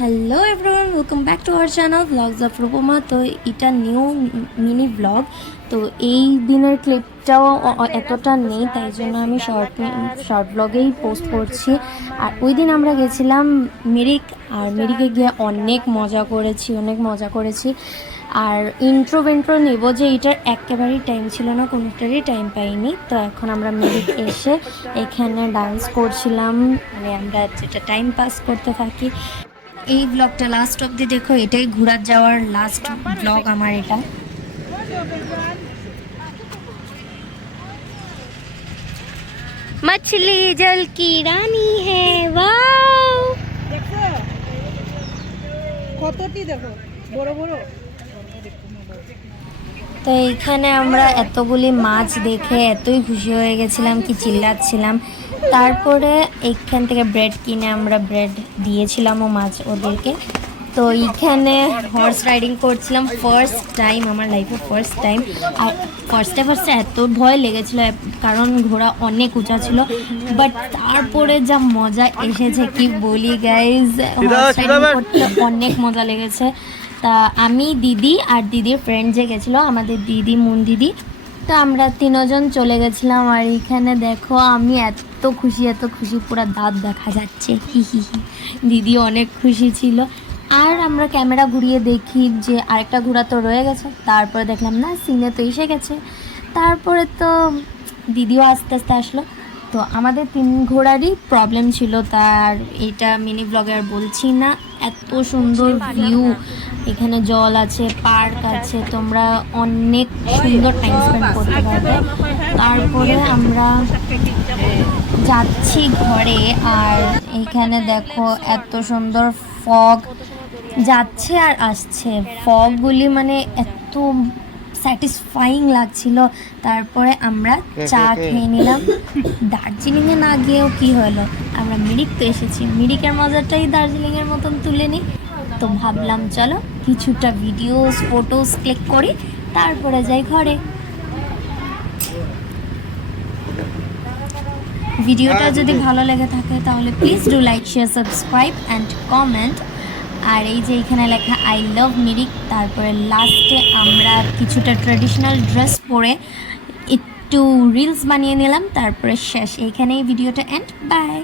Hello everyone, welcome back to our channel blogs of Rupama. তো এটা new mini blog. তো এই দিনের ক্লিপটাও এতটা নেই, তাই জন্য আমি শর্ট ব্লগেই পোস্ট করছি। আর ওই দিন আমরা গেছিলাম মিরিক, আর মিরিকে গিয়ে অনেক মজা করেছি। আর ইন্ট্রো নেব যে এটার একেবারেই টাইম ছিল না, কোনোটারই টাইম পাইনি। তো এখন আমরা মিরিক এসে এখানে ডান্স করছিলাম, মানে আমরা যেটা টাইম পাস করতে থাকি। এই ব্লগটা লাস্ট অবধি দেখো, এটাই ঘোরার যাওয়ার লাস্ট ব্লগ আমার এটা। मछली जल की रानी है, वाओ। কতটি দেখো বড় বড়। তো এইখানে আমরা এতগুলি মাছ দেখে এতই খুশি হয়ে গেছিলাম কি চিল্লাচ্ছিলাম। তারপরে এইখান থেকে ব্রেড কিনে আমরা ব্রেড দিয়েছিলামও মাছ ওদেরকে। তো এইখানে হর্স রাইডিং করছিলাম, ফার্স্ট টাইম আমার লাইফে, ফার্স্ট টাইম। আর ফার্স্টে এত ভয় লেগেছিলো, কারণ ঘোড়া অনেক উঁচা ছিল, বাট তারপরে যা মজা এসেছে কি বলি গাইজ, হর্স রাইডিং করতে অনেক মজা লেগেছে। তা আমি, দিদি আর দিদির ফ্রেন্ড যে গেছিলো, আমাদের দিদি মুন দিদি, তো আমরা তিনজন চলে গেছিলাম। আর এখানে দেখো আমি এত খুশি পুরো দাঁত দেখা যাচ্ছে, হি হি হি। দিদি অনেক খুশি ছিল। আর আমরা ক্যামেরা ঘুরিয়ে দেখি যে আরেকটা ঘোড়া তো রয়ে গেছে, তারপরে দেখলাম না, সিনে তো এসে গেছে। তারপরে তো দিদিও আস্তে আস্তে আসলো। তো আমাদের 3 ঘোড়ারই প্রবলেম ছিল, তার এটা মিনি ব্লগে আর বলছি না। এত সুন্দর ভিউ, এখানে জল আছে, পার্ক আছে, তোমরা অনেক সুন্দর টাইম স্পেন্ড করতে পারবে। তারপরে আমরা যাচ্ছি ঘরে, আর এইখানে দেখো এত সুন্দর ফগ যাচ্ছে আর আসছে, ফগগুলি মানে এত স্যাটিসফাইং লাগছিল। তারপরে আমরা চা খেয়ে নিলাম। দার্জিলিংয়ে না গিয়েও কি হলো, আমরা মিরিক তো এসেছি, মিরিকের মজাটাই দার্জিলিংয়ের মতন তুলে নিই। তো ভাবলাম চলো কিছুটা ভিডিওস ফটোস ক্লিক করি, তারপরে যাই ঘরে। ভিডিওটা যদি ভালো লেগে থাকে তাহলে please do like, share, subscribe and comment. আর এই যে এখানে লেখা আই লাভ মিরিক। তারপরে লাস্টে আমরা কিছুটা ট্র্যাডিশনাল ড্রেস পরে একটু রিলস বানিয়ে নিলাম, তারপরে শেষ। এইখানেই ভিডিওটা এন্ড, বাই।